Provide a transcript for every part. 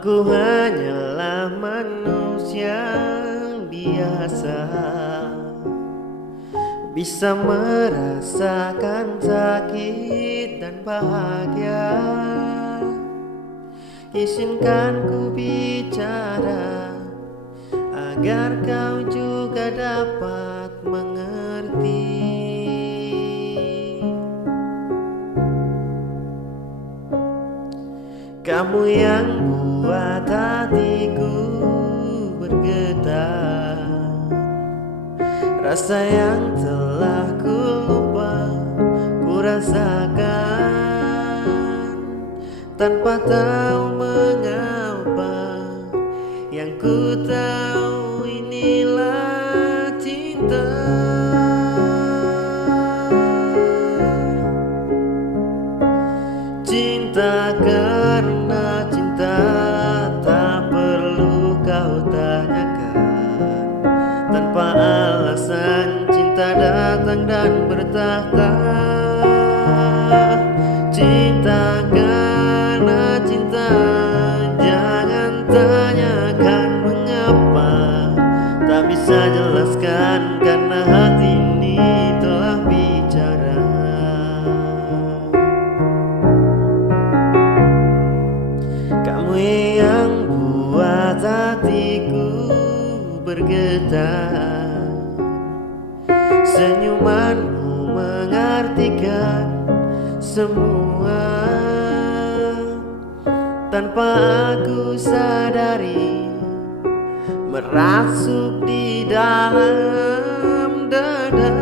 Aku hanyalah manusia biasa, bisa merasakan sakit dan bahagia. Izinkan ku bicara agar kau juga dapat mengerti. Kamu yang buat hatiku bergetar, rasa yang telah ku lupa ku rasakan, tanpa tahu mengapa. Yang ku tahu inilah cinta. Cinta karena cinta, tak perlu kau tanyakan. Tanpa alasan cinta datang dan bertahta. Cinta karena cinta, jangan tanyakan mengapa. Tak bisa jelaskan karena hati ini telah bicara. Kamu yang buat hatiku bergetar, senyumanmu mengartikan semua. Tanpa aku sadari, merasuk di dalam dada.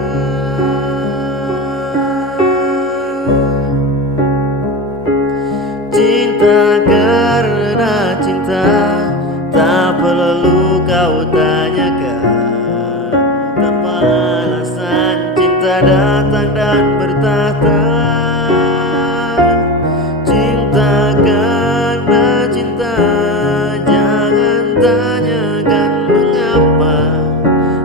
Cinta karena cinta, tak perlu kau tanyakan. Tanpa alasan cinta datang dan bertahta. Cinta karena cinta, jangan tanyakan mengapa.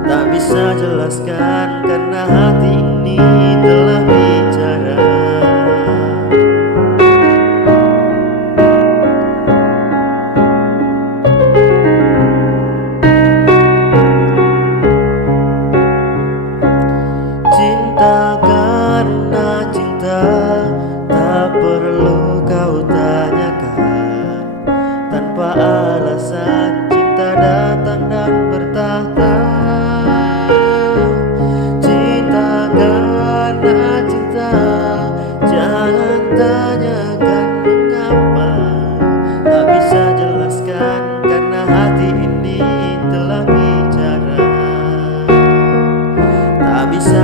Tak bisa jelaskan karena hati ini telah bicara. Cinta karena cinta, tak perlu kau tanyakan. Tanpa alasan cinta datang dan bertahta. Cinta karena cinta, jangan tanyakan mengapa. Tak bisa jelaskan karena hati ini telah bicara. Tak bisa